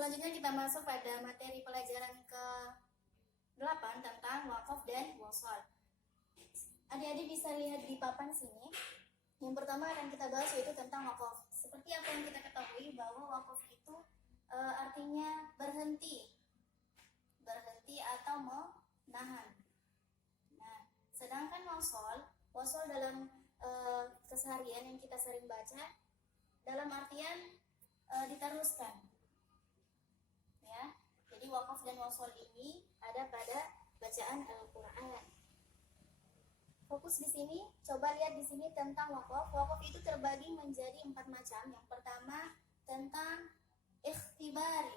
Selanjutnya kita masuk pada materi pelajaran ke-8 tentang wakaf dan wasol. Adik-adik bisa lihat di papan sini. Yang pertama akan kita bahas yaitu tentang wakaf. Seperti apa yang kita ketahui bahwa wakaf itu artinya berhenti atau menahan. Nah, sedangkan wasol dalam keseharian yang kita sering baca dalam artian diteruskan. Ya, jadi wakaf dan wasol ini ada pada bacaan Al-Quran. Fokus di sini, coba lihat di sini tentang wakaf. Wakaf itu terbagi menjadi 4 macam. Yang pertama tentang ikhtibari.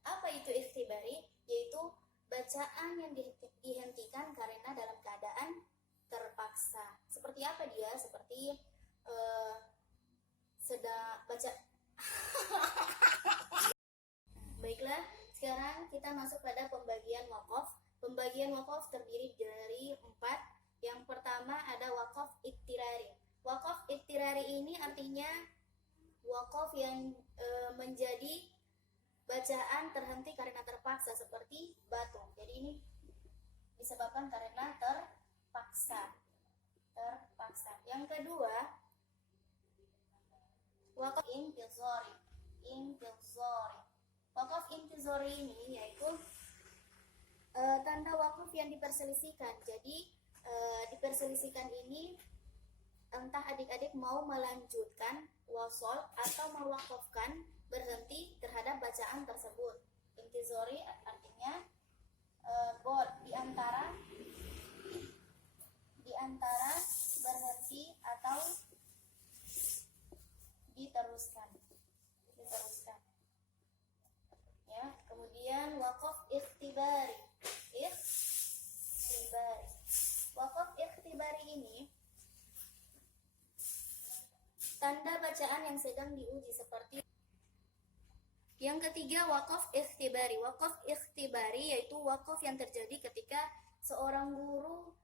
Apa itu ikhtibari? Yaitu bacaan yang dihentikan karena dalam keadaan terpaksa. Seperti apa dia? Seperti sedang baca. Baiklah, sekarang kita masuk pada pembagian wakaf. Pembagian wakaf terdiri dari 4. Yang pertama ada wakaf iktirari. Wakaf iktirari ini artinya wakaf yang menjadi bacaan terhenti karena terpaksa, seperti batu. Jadi ini disebabkan karena terpaksa. Yang kedua, wakaf intizori. Wakaf intizori ini yaitu tanda wakaf yang diperselisihkan. Jadi diperselisihkan ini entah adik-adik mau melanjutkan wasol atau mewakafkan berhenti terhadap bacaan tersebut. Intizori artinya di antara berhenti atau diteruskan. Ya, kemudian wakaf ikhtibari. Wakaf ikhtibari ini tanda bacaan yang sedang diuji, seperti yang ketiga wakaf ikhtibari. Wakaf ikhtibari yaitu wakaf yang terjadi ketika seorang guru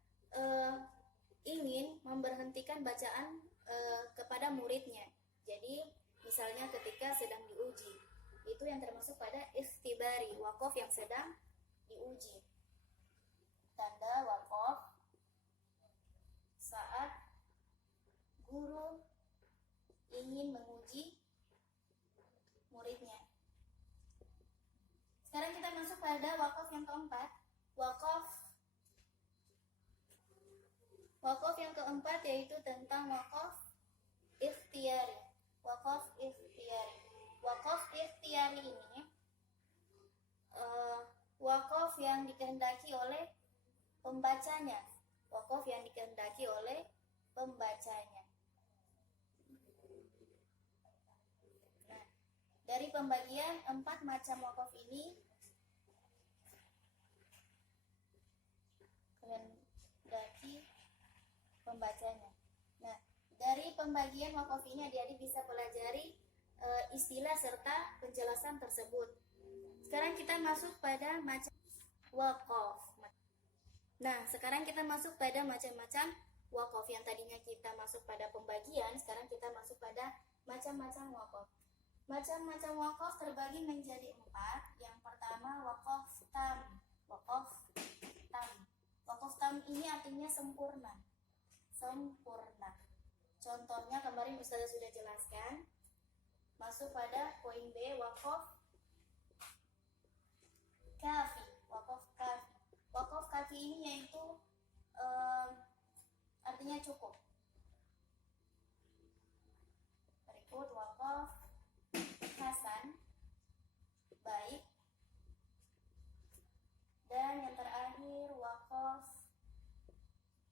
ingin memberhentikan bacaan kepada muridnya. Jadi misalnya ketika sedang diuji, itu yang termasuk pada ikhtibari, wakaf yang sedang diuji. Tanda wakaf saat guru ingin menguji muridnya. Sekarang kita masuk pada wakaf yang keempat. Wakaf yang keempat yaitu tentang wakaf ikhtiyari. Wakaf ikhtiyari ini wakaf yang dikehendaki oleh pembacanya. Nah, dari pembagian 4 macam wakaf ini kehendaki pembacanya. Nah, dari pembagian wakaf ini adik-adik bisa pelajari istilah serta penjelasan tersebut. Sekarang kita masuk pada macam wakaf. Nah, sekarang kita masuk pada macam-macam wakaf. Yang tadinya kita masuk pada pembagian, sekarang kita masuk pada macam-macam wakaf. Macam-macam wakaf terbagi menjadi 4. Yang pertama wakaf tam. Wakaf tam ini artinya sempurna. Contohnya kemarin Ustazah sudah jelaskan. Masuk pada poin B, wakaf kafi. Wakaf kafi ini yaitu artinya cukup. Berikut wakaf hasan, baik. Dan yang terakhir wakaf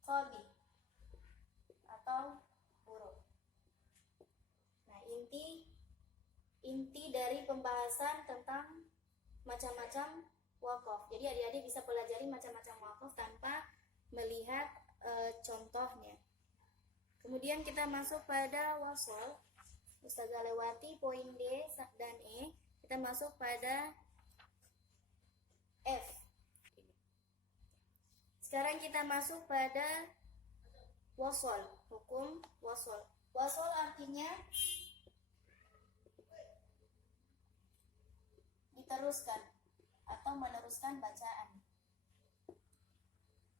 qabih atau buruk. Nah, inti dari pembahasan tentang macam-macam wakaf. Jadi adik-adik bisa pelajari macam-macam wakaf tanpa melihat contohnya. Kemudian kita masuk pada wasol. Ustazah lewati poin D dan E. Kita masuk pada F. Sekarang kita masuk pada wasol, hukum wasol. Wasol artinya diteruskan atau meneruskan bacaan.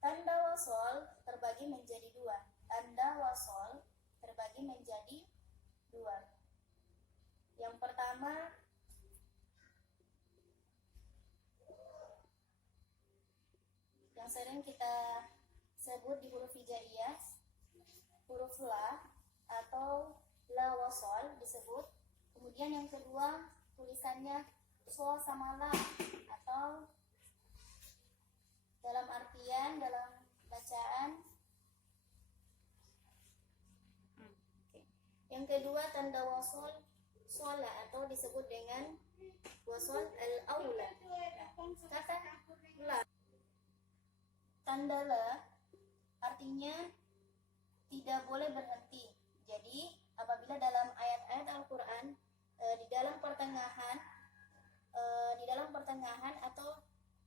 Tanda wasol terbagi menjadi dua. Tanda wasol terbagi menjadi dua. Yang pertama, yang sering kita sebut di huruf hijaiyah, huruf la atau la wasol disebut. Kemudian yang kedua, tulisannya so sama la, atau dalam artian dalam bacaan. Yang kedua, tanda wasol sola atau disebut dengan wasol al-aula. Kata la, tanda la artinya tidak boleh berhenti. Jadi apabila dalam ayat-ayat Al-Quran di dalam pertengahan atau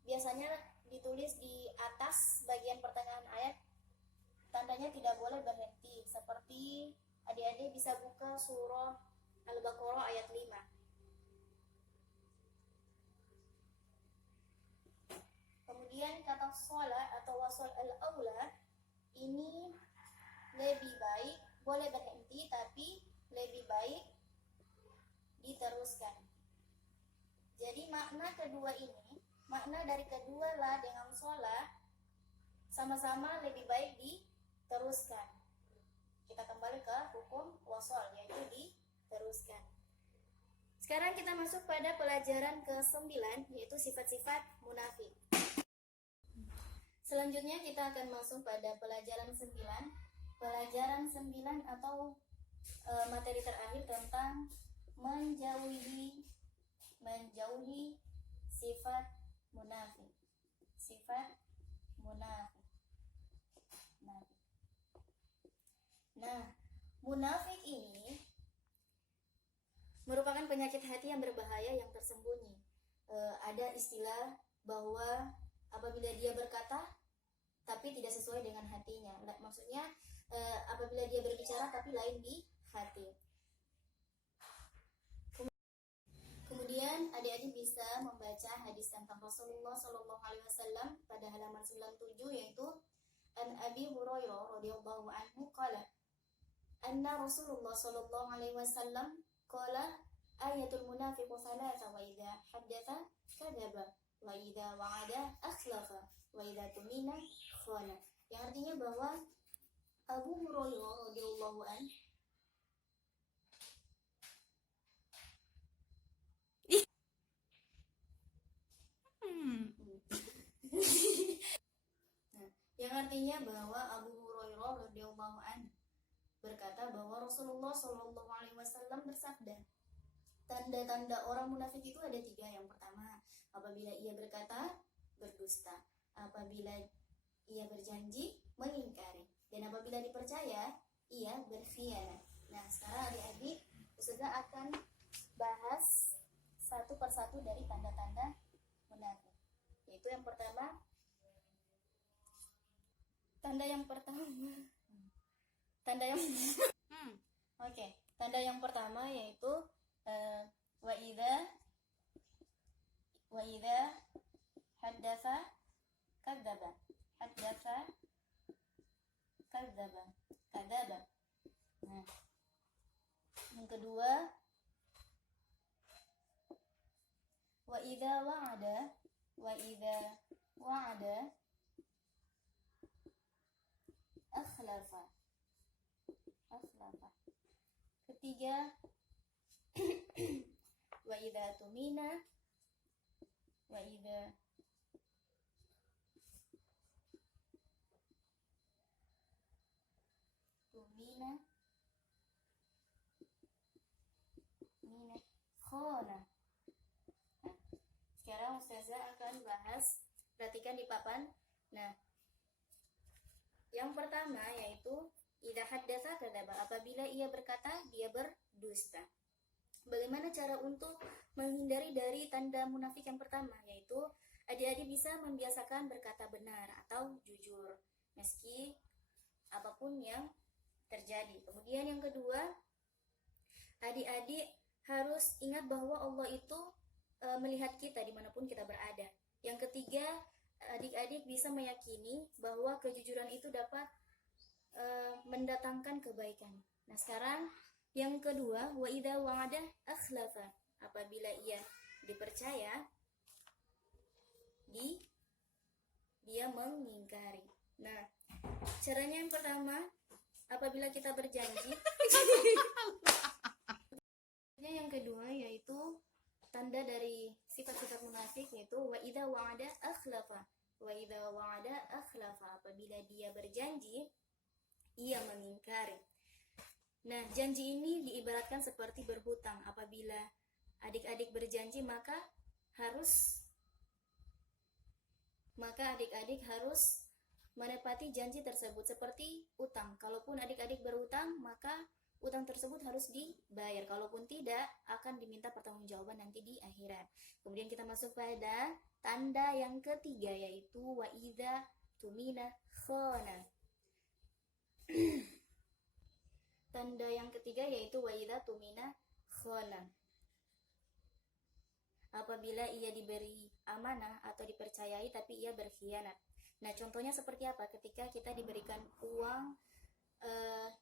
biasanya ditulis di atas bagian pertengahan ayat, tandanya tidak boleh berhenti. Seperti adik-adik bisa buka surah Al-Baqarah ayat 5. Kemudian kata sholat atau wasol al-aula ini lebih baik, boleh berhenti tapi lebih baik diteruskan. Jadi makna kedua ini, makna dari kedua la dengan sholat sama-sama lebih baik diteruskan. Kita kembali ke hukum wasol, yaitu diteruskan. Sekarang kita masuk pada pelajaran ke-9, yaitu sifat-sifat munafik. Selanjutnya kita akan masuk pada pelajaran 9. Pelajaran 9 atau materi terakhir tentang menjauhi sifat munafik. Sifat munafik. Nah, munafik ini merupakan penyakit hati yang berbahaya yang tersembunyi. Ada istilah bahwa apabila dia berkata tapi tidak sesuai dengan hatinya. Maksudnya apabila dia berbicara tapi lain di hati. Kemudian adik-adik bisa membaca hadis tentang Rasulullah SAW pada halaman 97, yaitu An Abi Hurairah radhiyallahu anhu qala anna Rasulullah sallallahu alaihi wasallam qala ayatul munafiq thalatha wa idza haddatha kadzaba wa idza wa'ada akhlafa wa idza tumina khana. Yang artinya bahwa Abu Hurairah radhiyallahu anhu yang artinya bahwa Abu Hurairah radhiyallahu anhu berkata bahwa Rasulullah Shallallahu alaihi wasallam bersabda, tanda-tanda orang munafik itu ada 3. Yang pertama, apabila ia berkata berdusta, apabila ia berjanji mengingkari, dan apabila dipercaya ia berkhianat. Nah, sekarang adik-adik Ustazah akan bahas satu persatu dari tanda-tanda munafik. Yaitu yang pertama, tanda yang pertama yaitu wa idza haddatsa kadzaba. Nah, yang kedua, wa idza wa'ada akhlafa. Ketiga, wa idza tumina khona. Sekarang Ustazah akan bahas, perhatikan di papan. Nah, yang pertama yaitu idza haddatsa kadzaba, apabila ia berkata dia berdusta. Bagaimana cara untuk menghindari dari tanda munafik yang pertama? Yaitu adik-adik bisa membiasakan berkata benar atau jujur meski apapun yang terjadi. Kemudian yang kedua, adik-adik harus ingat bahwa Allah itu melihat kita dimanapun kita berada. Yang ketiga, adik-adik bisa meyakini bahwa kejujuran itu dapat mendatangkan kebaikan. Nah, sekarang yang kedua, wa idza wa'ada akhlafa. Apabila ia dipercaya, dia mengingkari. Nah, caranya yang pertama, apabila kita berjanji. Yang kedua yaitu tanda dari sifat-sifat munafik, yaitu wa idza wa'ada akhlafa. Wa idza wa'ada akhlafa. Apabila dia berjanji, ia mengingkari. Nah, janji ini diibaratkan seperti berhutang. Apabila adik-adik berjanji, maka adik-adik harus menepati janji tersebut, seperti utang. Kalaupun adik-adik berutang, maka utang tersebut harus dibayar. Kalaupun tidak, akan diminta pertanggungjawaban nanti di akhirat. Kemudian kita masuk pada tanda yang ketiga, yaitu wa idza tumina khana. Tanda yang ketiga yaitu wa idza tumina khana. Apabila ia diberi amanah atau dipercayai tapi ia berkhianat. Nah, contohnya seperti apa? Ketika kita diberikan uang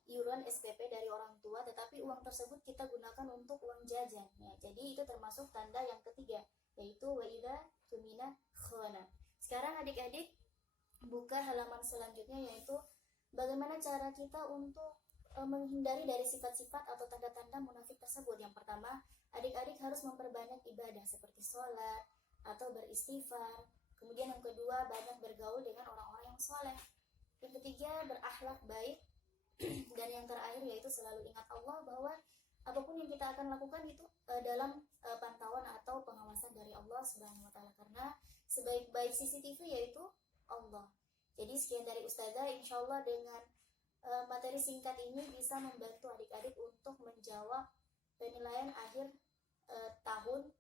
iuran SPP dari orang tua, tetapi uang tersebut kita gunakan untuk uang jajan. Ya, jadi itu termasuk tanda yang ketiga, yaitu wa idza tumina khana. Sekarang adik-adik buka halaman selanjutnya, yaitu bagaimana cara kita untuk menghindari dari sifat-sifat atau tanda-tanda munafik tersebut. Yang pertama, adik-adik harus memperbanyak ibadah seperti sholat atau beristighfar. Kemudian yang kedua, banyak bergaul dengan orang-orang yang soleh. Yang ketiga, berakhlak baik. Dan yang terakhir yaitu selalu ingat Allah, bahwa apapun yang kita akan lakukan itu dalam pantauan atau pengawasan dari Allah Subhanahu wa taala, karena sebaik-baik CCTV yaitu Allah. Jadi sekian dari Ustazah, insyaallah dengan materi singkat ini bisa membantu adik-adik untuk menjawab penilaian akhir tahun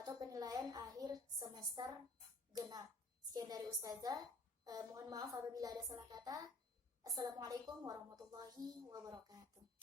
atau penilaian akhir semester genap. Sekian dari Ustazah, mohon maaf apabila ada salah kata. Assalamualaikum warahmatullahi wabarakatuh.